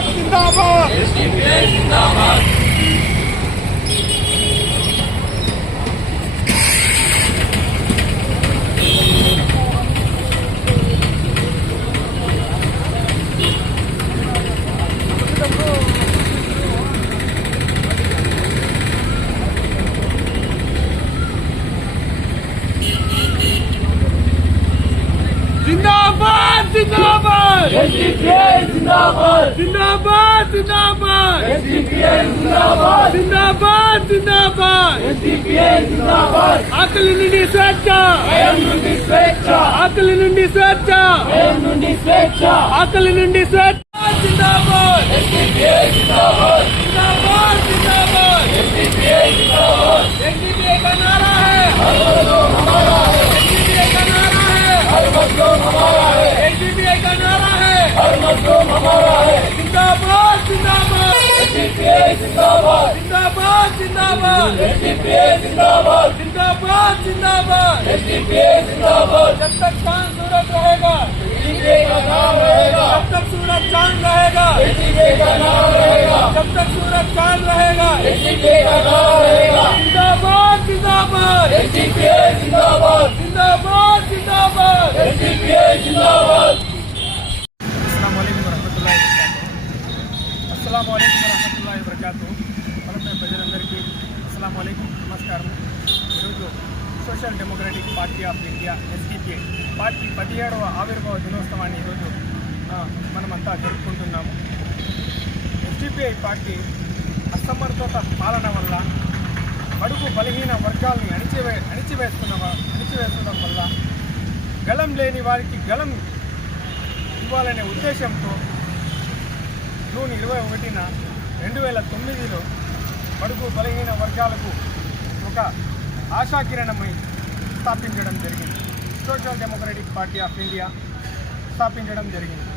Zindabad! Zindabad! Zindabad! SGPA Zindabad! Zindabad. جب تک چاند سورج رہے گا جب تک سورج چاند رہے گا جب تک سورج چاند رہے گا زندہ باد زندہ باد. Party అసమర్థత పాలన వల్ల బడుగు బలహీన వర్గాల్ని అణిచివే అణిచివేస్తున్న అణిచివేస్తుండడం వల్ల గలం లేని వారికి గలం ఇవ్వాలనే ఉద్దేశంతో జూన్ ఇరవై ఒకటిన రెండు వేల తొమ్మిదిలో బడుగు బలహీన వర్గాలకు ఒక ఆశాకిరణమై స్థాపించడం జరిగింది. Social Democratic Party of India స్థాపించడం జరిగింది.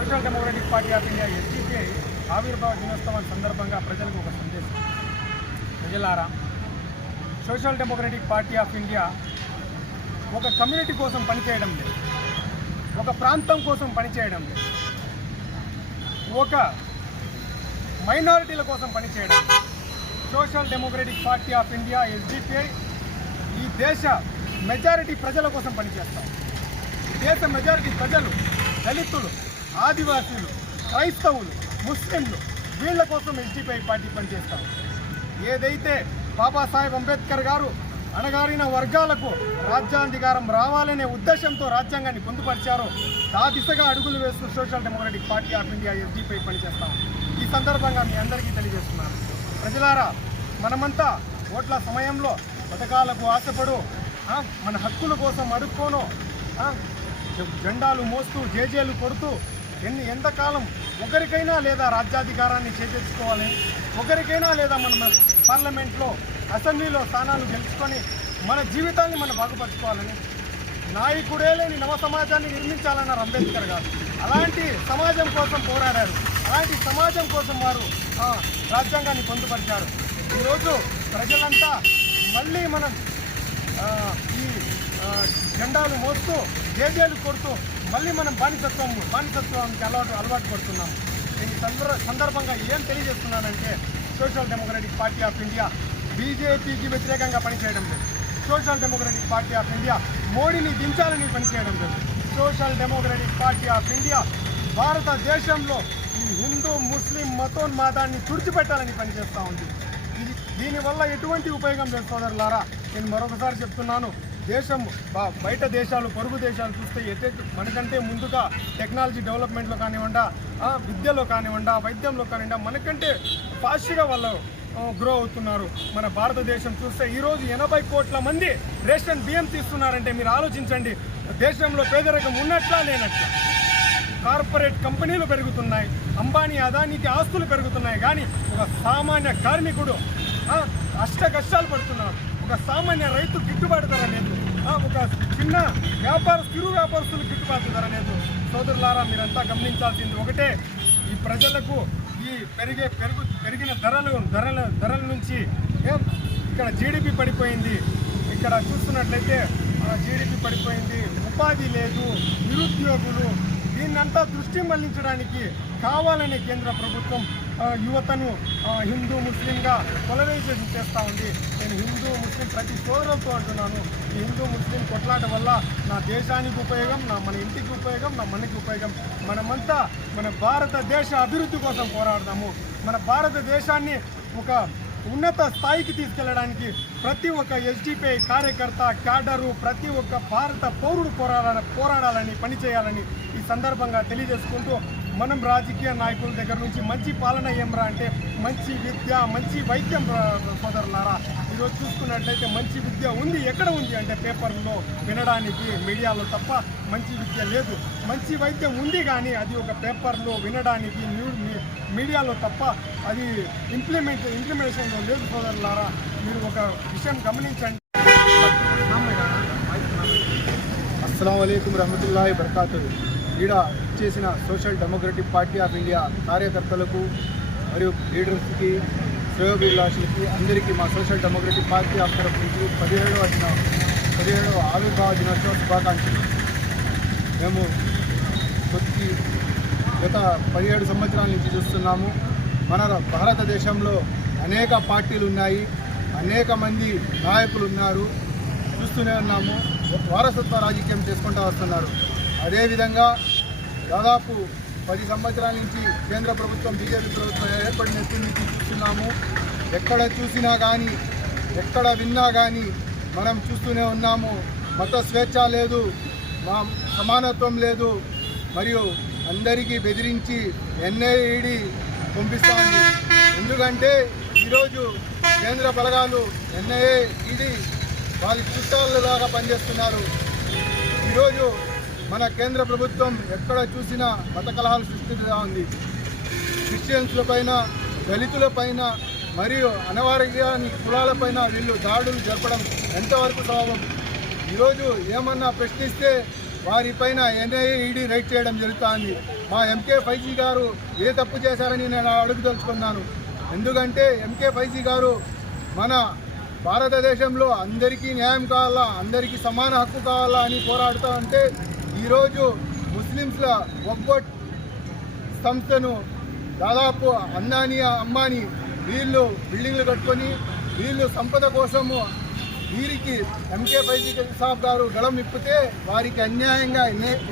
Social Democratic Party of India SDPI ఆవిర్భావ దినోత్సవం సందర్భంగా ప్రజలకు ఒక సందేశం. ప్రజలారా Social Democratic Party of India ఒక కమ్యూనిటీ కోసం పనిచేయడం లేదు. ఒక ప్రాంతం కోసం పనిచేయడం లేదు. ఒక మైనారిటీల కోసం పనిచేయడం Social Democratic Party of India SDPI ఈ దేశ మెజారిటీ ప్రజల కోసం పనిచేస్తాం. దేశ మెజారిటీ ప్రజలు దళితులు ఆదివాసీలు క్రైస్తవులు ముస్లింలు వీళ్ళ కోసం ఎస్డిపిఐ పార్టీ పనిచేస్తాం. ఏదైతే బాబాసాహెబ్ అంబేద్కర్ గారు అణగారిన వర్గాలకు రాజ్యాంధికారం రావాలనే ఉద్దేశంతో రాజ్యాంగాన్ని పొందుపరిచారో ఆ దిశగా అడుగులు వేస్తూ Social Democratic Party of India SDPI పనిచేస్తాం. ఈ సందర్భంగా మీ అందరికీ తెలియజేస్తున్నాను. ప్రజలారా మనమంతా ఓట్ల సమయంలో పథకాలకు ఆశపడు మన హక్కుల కోసం అడుక్కోను జెండాలు మోస్తూ జేజేలు కొడుతూ ఎన్ని ఎంతకాలం ఒకరికైనా లేదా రాజ్యాధికారాన్ని చేజెచ్చుకోవాలి ఒకరికైనా లేదా మనం పార్లమెంట్లో అసెంబ్లీలో స్థానాలు గెలుచుకొని మన జీవితాన్ని మనం బాగుపరచుకోవాలని నాయకుడే లేని నవ సమాజాన్ని నిర్మించాలన్నారు అంబేద్కర్ గారు. అలాంటి సమాజం కోసం పోరాడారు. అలాంటి సమాజం కోసం వారు రాజ్యాంగాన్ని పొందుపరిచారు. ఈరోజు ప్రజలంతా మళ్ళీ మనం ఈ జెండాలు మోస్తూ జేజేలు కొడుతూ మళ్ళీ మనం బానిసత్వం బానిసత్వానికి అలవాటు అలవాటు పడుతున్నాము దీని సందర్భ సందర్భంగా ఏం తెలియజేస్తున్నానంటే Social Democratic Party of India బీజేపీకి వ్యతిరేకంగా పనిచేయడం లేదు. Social Democratic Party of India మోడీని దించాలని పనిచేయడం లేదు. Social Democratic Party of India భారతదేశంలో ఈ హిందూ ముస్లిం మతోన్మాదాన్ని తుడిచిపెట్టాలని పనిచేస్తూ ఉంది. ఇది దీనివల్ల ఎటువంటి ఉపయోగం లేదు సోదరులారా? నేను మరొకసారి చెప్తున్నాను. దేశం బ- బయట దేశాలు పొరుగు దేశాలు చూస్తే ఎటే మనకంటే ముందుగా టెక్నాలజీ డెవలప్మెంట్లో కానివ్వండి విద్యలో కానివ్వండి వైద్యంలో కానివ్వండి మనకంటే ఫాస్ట్గా వాళ్ళు గ్రో అవుతున్నారు. మన భారతదేశం చూస్తే ఈరోజు ఎనభై కోట్ల మంది రేషన్ బియ్యం తీస్తున్నారంటే మీరు ఆలోచించండి. దేశంలో పేదరికం ఉన్నట్లా లేనట్లా. కార్పొరేట్ కంపెనీలు పెరుగుతున్నాయి అంబానీ అదానికి ఆస్తులు పెరుగుతున్నాయి కానీ ఒక సామాన్య కార్మికుడు అష్ట కష్టాలు పడుతున్నాడు ఒక సామాన్య రైతు గిట్టుబాటు ధర లేదు. ఆ, ఒక చిన్న వ్యాపార చిరు వ్యాపారస్తులు గిట్టుబాటు ధర లేదు. సోదరులారా మీరంతా గమనించాల్సింది ఒకటే. ఈ ప్రజలకు ఈ పెరిగే పెరుగు పెరిగిన ధరలు ధరల ధరల నుంచి ఇక్కడ జీడిపి పడిపోయింది. ఇక్కడ చూస్తున్నట్లయితే జీడిపి పడిపోయింది. ఉపాధి లేదు. నిరుద్యోగులు. దీన్నంతా దృష్టి మళ్ళించడానికి కావాలనే కేంద్ర ప్రభుత్వం యువతను హిందూ ముస్లింగా పొలరైజేషన్ చేస్తూ ఉంది. నేను హిందూ ముస్లిం ప్రతి సోదరులతో అంటున్నాను. ఈ హిందూ ముస్లిం కొట్లాట వల్ల నా దేశానికి ఉపయోగం నా మన ఇంటికి ఉపయోగం నా మనకి ఉపయోగం. మనమంతా మన భారతదేశ అభివృద్ధి కోసం పోరాడదాము. మన భారతదేశాన్ని ఒక ఉన్నత స్థాయికి తీసుకెళ్ళడానికి ప్రతి ఒక్క ఎస్డిపిఐ కార్యకర్త క్యాడరు ప్రతి ఒక్క భారత పౌరుడు పోరాడాలని పోరాడాలని పనిచేయాలని ఈ సందర్భంగా తెలియజేసుకుంటూ మనం రాజకీయ నాయకుల దగ్గర నుంచి మంచి పాలన ఏమరా అంటే మంచి విద్య మంచి వైద్యం రా- సోదరులారా. ఈరోజు చూసుకున్నట్లయితే మంచి విద్య ఉంది. ఎక్కడ ఉంది అంటే పేపర్లో వినడానికి మీడియాలో తప్ప మంచి విద్య లేదు. మంచి వైద్యం ఉంది కానీ అది ఒక పేపర్లో వినడానికి న్యూ మీ- మీడియాలో తప్ప అది ఇంప్లిమెంట్ ఇంప్లిమెంటేషన్లో లేదు సోదరులారా. మీరు ఒక విషయం గమనించండి. అస్సలం అయికం రహమతుల్లా బర్కాతు ఈడ చేసిన Social Democratic Party of India కార్యకర్తలకు మరియు లీడర్స్కి శ్రేయోభిలాషులకి అందరికీ మా సోషల్ డెమోక్రటిక్ పార్టీ ఆఫ్ తరఫు నుంచి పదిహేడవ దిన పదిహేడవ ఆవిర్భావ దినోత్సవ శుభాకాంక్షలు. మేము కొద్ది గత పదిహేడు సంవత్సరాల నుంచి చూస్తున్నాము. మన భారతదేశంలో అనేక పార్టీలు ఉన్నాయి. అనేక మంది నాయకులు ఉన్నారు. చూస్తూనే ఉన్నాము. వారసత్వ రాజకీయం చేసుకుంటూ వస్తున్నారు. అదేవిధంగా దాదాపు పది సంవత్సరాల నుంచి కేంద్ర ప్రభుత్వం బీజేపీ ప్రభుత్వం ఏర్పడినట్టు నుంచి చూస్తున్నాము. ఎక్కడ చూసినా కానీ ఎక్కడ విన్నా కానీ మనం చూస్తూనే ఉన్నాము. మత స్వేచ్ఛ లేదు మా సమానత్వం లేదు. మరియు అందరికీ బెదిరించి ఎన్ఐఈడి పంపిస్తాను ఎందుకంటే ఈరోజు కేంద్ర బలగాలు ఎన్ఐఏ ఈడీ వాళ్ళ చుట్టాలలాగా పనిచేస్తున్నారు. ఈరోజు మన కేంద్ర ప్రభుత్వం ఎక్కడ చూసినా మత కలహాలు సృష్టిస్తూ ఉంది? క్రిస్టియన్స్ల పైన దళితుల పైన మరియు అనవారిగాని కులాలపైన వీళ్ళు దాడులు జరపడం ఎంతవరకు స్వభావం ఈరోజు ఏమన్నా ప్రశ్నిస్తే వారిపైన ఎన్ఐఈడి రైట్ చేయడం జరుగుతుంది. మా ఎంకే ఫైజీ గారు ఏ తప్పు చేశారని నేను అడుగుదలుచుకున్నాను ఎందుకంటే ఎంకే ఫైజీ గారు మన భారతదేశంలో అందరికీ న్యాయం కావాలా అందరికీ సమాన హక్కు కావాలా అని పోరాడుతూ ఉంటే ఈరోజు ముస్లిమ్స్ల ఒబ్బట్ సంస్థను దాదాపు అన్నాని అంబానీ వీళ్ళు బిల్డింగ్లు కట్టుకొని వీళ్ళు సంపద కోసము వీరికి ఎంకే ఫైజీ సాబ్ గారు గళం ఇప్పితే వారికి అన్యాయంగా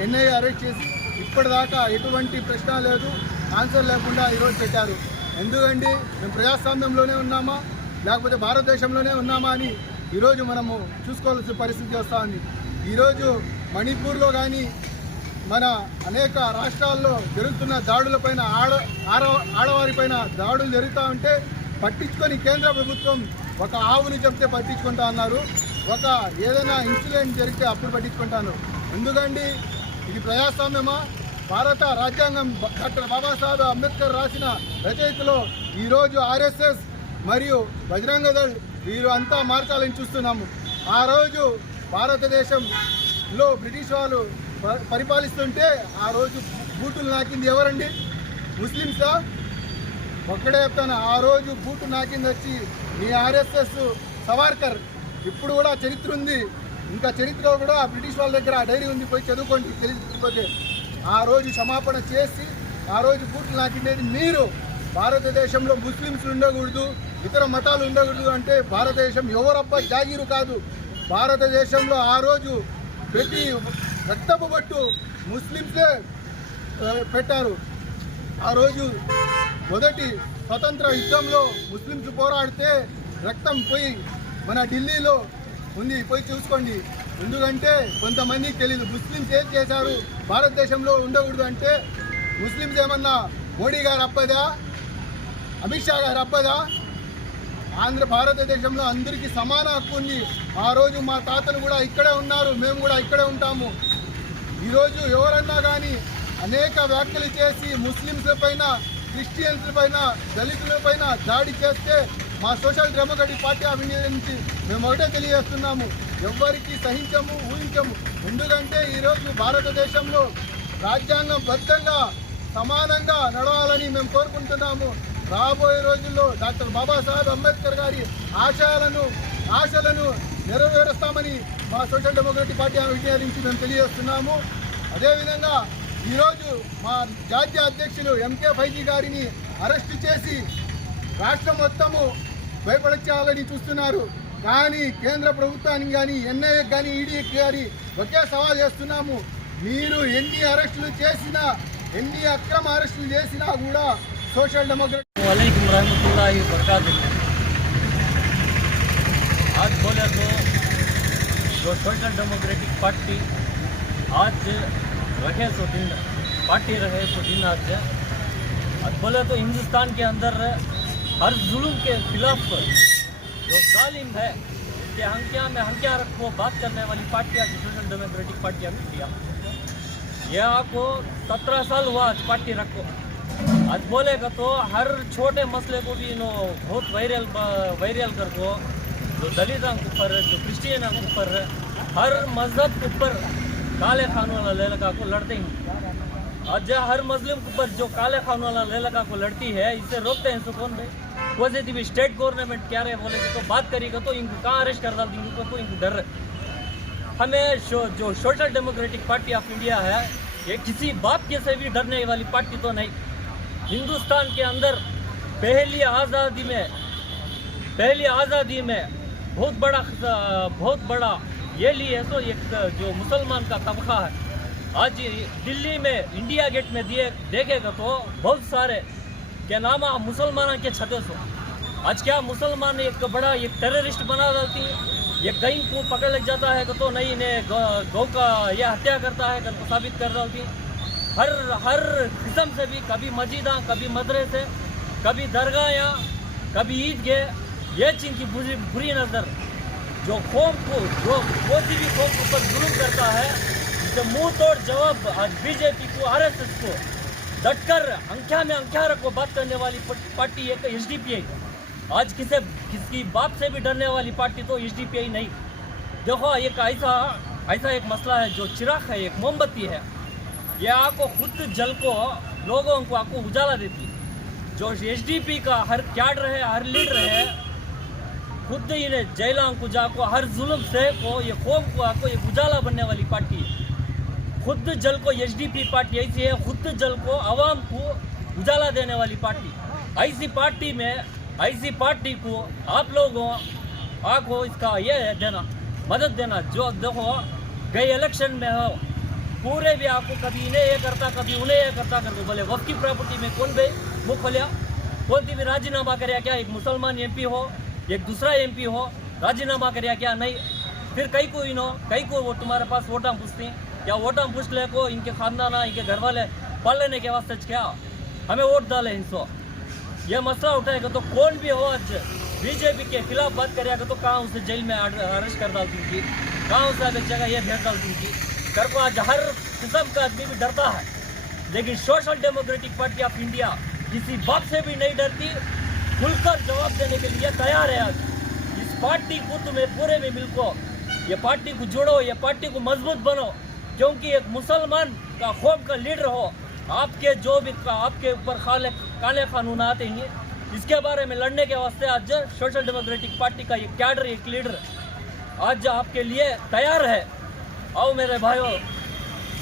ఎన్ఐ అరెస్ట్ చేసి ఇప్పటిదాకా ఎటువంటి ప్రశ్న లేదు ఆన్సర్ లేకుండా ఈరోజు పెట్టారు. ఎందుకండి? మేము ప్రజాస్వామ్యంలోనే ఉన్నామా? లేకపోతే భారతదేశంలోనే ఉన్నామా అని ఈరోజు మనము చూసుకోవాల్సిన పరిస్థితి వస్తూ ఉంది. ఈరోజు మణిపూర్లో కానీ మన అనేక రాష్ట్రాల్లో జరుగుతున్న దాడులపైన ఆడ ఆడ ఆడవారిపైన దాడులు జరుగుతూ ఉంటే పట్టించుకొని కేంద్ర ప్రభుత్వం ఒక ఆవుని చెప్తే పట్టించుకుంటా అన్నారు. ఒక ఏదైనా ఇన్సిడెంట్ జరిగితే అప్పుడు పట్టించుకుంటాను. ఎందుకండి? ఇది ప్రజాస్వామ్యమా? భారత రాజ్యాంగం డాక్టర్ బాబాసాహెబ్ అంబేద్కర్ రాసిన రచయితలో ఈరోజు ఆర్ఎస్ఎస్ మరియు బజరంగ దళ్ వీరు అంతా మార్చాలని చూస్తున్నాము. ఆ రోజు భారతదేశం లో బ్రిటిష్ వాళ్ళు ప- పరిపాలిస్తుంటే ఆ రోజు బూటులు నాకింది ఎవరండి? ముస్లిమ్సా? ఒక్కడే చెప్తాను ఆ రోజు బూటు నాకింది వచ్చి మీ ఆర్ఎస్ఎస్ సవార్కర్. ఇప్పుడు కూడా చరిత్ర ఉంది. ఇంకా చరిత్ర కూడా ఆ బ్రిటిష్ వాళ్ళ దగ్గర ఆ డైరీ ఉంది పోయి చదువుకోండి తెలిసిపోతే ఆ రోజు క్షమాపణ చేసి ఆ రోజు బూట్లు నాకిండేది మీరు. భారతదేశంలో ముస్లిమ్స్ ఉండకూడదు ఇతర మతాలు ఉండకూడదు అంటే భారతదేశం ఎవరబ్బా జాగీరు కాదు. భారతదేశంలో ఆ రోజు ప్రతి రక్తపు పట్టు ముస్లింసే పెట్టారు. ఆ రోజు మొదటి స్వతంత్ర యుద్ధంలో ముస్లింస్ పోరాడితే రక్తం పోయి మన ఢిల్లీలో ఉంది. పోయి చూసుకోండి. ఎందుకంటే కొంతమందికి తెలియదు ముస్లింస్ ఏం చేశారు? భారతదేశంలో ఉండకూడదు అంటే ముస్లింస్ ఏమన్నా మోడీ గారు అప్పదా? అమిత్ షా గారు అప్పదా? ఆంధ్ర భారతదేశంలో అందరికీ సమాన హక్కు ఉంది. ఆ రోజు మా తాతలు కూడా ఇక్కడే ఉన్నారు. మేము కూడా ఇక్కడే ఉంటాము. ఈరోజు ఎవరన్నా కానీ అనేక వ్యాఖ్యలు చేసి ముస్లింస్ పైన క్రిస్టియన్స్ పైన దళితుల పైన దాడి చేస్తే మా సోషల్ డెమోక్రటిక్ పార్టీ అభినందించి మేము ఒకటే తెలియజేస్తున్నాము. ఎవ్వరికి సహించము ఊహించము. ఎందుకంటే ఈరోజు భారతదేశంలో రాజ్యాంగం బద్ధంగా సమానంగా నడవాలని మేము కోరుకుంటున్నాము. రాబోయే రోజుల్లో డాక్టర్ బాబాసాహెబ్ అంబేద్కర్ గారి ఆశయాలను ఆశలను నెరవేరుస్తామని మా సోషల్ డెమోక్రటిక్ పార్టీ విజయాల నుంచి మేము తెలియజేస్తున్నాము. అదేవిధంగా ఈరోజు మా జాతీయ అధ్యక్షులు ఎంకే ఫైజీ గారిని అరెస్ట్ చేసి రాష్ట్రం మొత్తము భయపడచేయాలని చూస్తున్నారు. కానీ కేంద్ర ప్రభుత్వానికి కానీ ఎన్ఐఏ కానీ ఈడీ కానీ ఒకే సవాల్ చేస్తున్నాము. మీరు ఎన్ని అరెస్టులు చేసినా ఎన్ని అక్రమ అరెస్టులు చేసినా కూడా سوشل ڈیموکریٹ وعلیکم رحمۃ اللہ وبرکاتہ۔ آج بولے تو جو سوشل ڈیموکریٹک پارٹی آج رکھے تو دن، پارٹی رہے تو دن آج۔ آج بولے تو ہندوستان کے اندر ہر ظلم کے خلاف جو ظالم ہے یہ ہمکیاں ہنکیاں رکھو، بات کرنے والی پارٹی آج سوشل ڈیموکریٹک پارٹی ہم نے کیا۔ یہ آپ سترہ سال ہوا آج پارٹی رکھو۔ آج بولے گا تو ہر چھوٹے مسئلے کو بھی انہوں بہت وائرل وائرل کر دو جو دلت کے اوپر ہے جو کرسچین کے اوپر ہے ہر مذہب کے اوپر کالے خان والا لیلکا کو لڑتے ہیں آج جہاں ہر مظلم کے اوپر جو کالے خان والا لیلکا کو لڑتی ہے اسے روکتے ہیں سکون بھائی ویسے تھی بھی اسٹیٹ گورنمنٹ کیا رہے بولے کہ تو بات کری گا تو ان کو کہاں اریسٹ کر دیں گے تو ان کو ڈر ہمیں جو سوشل ڈیموکریٹک پارٹی آف انڈیا ہے یہ کسی باپ کے سے بھی ڈرنے والی پارٹی تو نہیں ہندوستان کے اندر پہلی آزادی میں، پہلی آزادی میں بہت بڑا بہت بڑا یہ لی ہے تو ایک جو مسلمان کا طبقہ ہے۔ آج دلی میں، انڈیا گیٹ میں دیے دیکھے گا تو بہت سارے کیا نام ہے مسلمانوں کے چھتے سو۔ آج کیا مسلمان ایک بڑا ایک ٹیررسٹ بنا دیتی ہے؟ یہ کہیں کو پکڑ لگ جاتا ہے کہ تو نہیں نے گو کا یہ ہتیا کرتا ہے کر ثابت کر ڈالتی ہر ہر قسم سے بھی، کبھی مسجداں، کبھی مدرسے، کبھی درگاہیں کبھی عید گئے یہ چین کی بری بری نظر جو قوم کو، جو کوئی بھی قوم کے اوپر ظلم کرتا ہے اسے منہ توڑ جواب آج بی جے پی کو، آر ایس ایس کو ڈٹ کر انکھیا میں انکھیا کو بات کرنے والی پارٹی ایک ایچ ڈی پی آئی آج کسی کس کی باپ سے بھی ڈرنے والی پارٹی تو ایچ ڈی پی آئی نہیں۔ دیکھو، ایک ایسا ایسا ایک مسئلہ ہے جو چراغ ہے، ایک موم بتی ہے۔ یہ آپ کو خود جل کو لوگوں کو آپ کو اجالا دیتی جو ایچ ڈی پی کا ہر کیڈر ہے، ہر لیڈ رہے خود انہیں جیلاں کو جا کو، ہر ظلم سے کو، یہ قوم کو آپ کو یہ اجالا بننے والی پارٹی ہے۔ خود جل کو ایچ ڈی پی پارٹی ایسی ہے، خود جل کو عوام کو اجالا دینے والی پارٹی۔ ایسی پارٹی میں، ایسی پارٹی کو آپ لوگوں، آپ کو اس کا یہ دینا، مدد دینا۔ جو دیکھو، گئی الیکشن میں ہو پورے بھی آپ کو کبھی انہیں یہ کرتا، کبھی انہیں یہ کرتا، کبھی بولے، وقت کی پراپرٹی میں کون بھائی وہ کھولیا کون تھی بھی راجی نامہ کریا کیا ایک مسلمان ایم پی ہو، ایک دوسرا ایم پی ہو راجی نامہ کریا کیا نہیں؟ پھر کئی کو انہوں کئی کو وہ تمہارے پاس ووٹاں پوچھتی یا ووٹاں پوچھ لے کو، ان کے خاندان ان کے گھر والے پڑھ لینے کے واسطے کیا؟ ہمیں ووٹ ڈالے ان سو۔ یہ مسئلہ اٹھائے گا تو کون بھی ہو آج بی جے پی کے خلاف بات کریا گا تو کہاں اسے جیل میں اریسٹ کر ڈالتی تھی؟ کہاں اسے جگہ یہ بھیج ڈالتی تھی؟ ڈر کو آج ہر قسم کا آدمی بھی ڈرتا ہے۔ لیکن سوشل ڈیموکریٹک پارٹی آف انڈیا کسی بات سے بھی نہیں ڈرتی کھل کر جواب دینے کے لیے تیار ہے آج۔ اس پارٹی کو تمہیں پورے میں ملکو یہ پارٹی کو جوڑو، یہ پارٹی کو مضبوط بنو۔ کیونکہ ایک مسلمان کا خوب کا لیڈر ہو، آپ کے جو بھی آپ کے اوپر خالے کالے قانون آتے ہیں۔ اس کے بارے میں لڑنے کے واسطے آج سوشل ڈیموکریٹک پارٹی کا یہ کیڈر، ایک لیڈر آج آپ کے لیے تیار ہے۔ آؤ میرے بھائیو،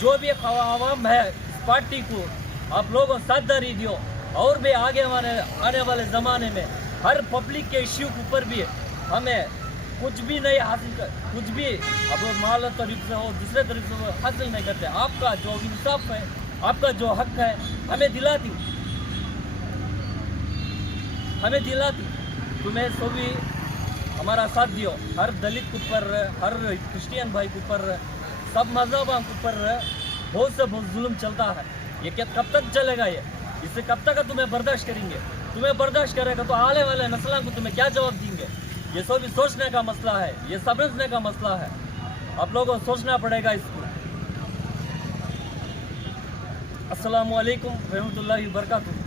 جو بھی عوام ہے اس پارٹی کو آپ لوگوں ساتھ داری دیو۔ اور بھی آگے ہمارے آنے والے زمانے میں ہر پبلک کے ایشو کے اوپر بھی ہمیں کچھ بھی نہیں حاصل کر کچھ بھی اب مال طریق سے ہو، دوسرے طریقے سے ہو حاصل نہیں کرتے۔ آپ کا جو انصاف ہے، آپ کا جو حق ہے، ہمیں دلا دی ہمیں دلا دی تمہیں سبھی ہمارا ساتھ دیو۔ ہر دلت کے اوپر، ہر کرسچین بھائی کے اوپر سب مذہب کے اوپر بہت سے بہت ظلم چلتا ہے۔ یہ کیا کب تک چلے گا یہ؟ اس سے کب تک تمہیں برداشت کریں گے؟ تمہیں برداشت کرے گا تو آنے والے نسلوں کو تمہیں کیا جواب دیں گے؟ یہ سب سوچنے کا مسئلہ ہے، یہ سمجھنے کا مسئلہ ہے۔ آپ لوگوں کو سوچنا پڑے گا اس کو۔ السلام علیکم ورحمۃ اللہ وبرکاتہ۔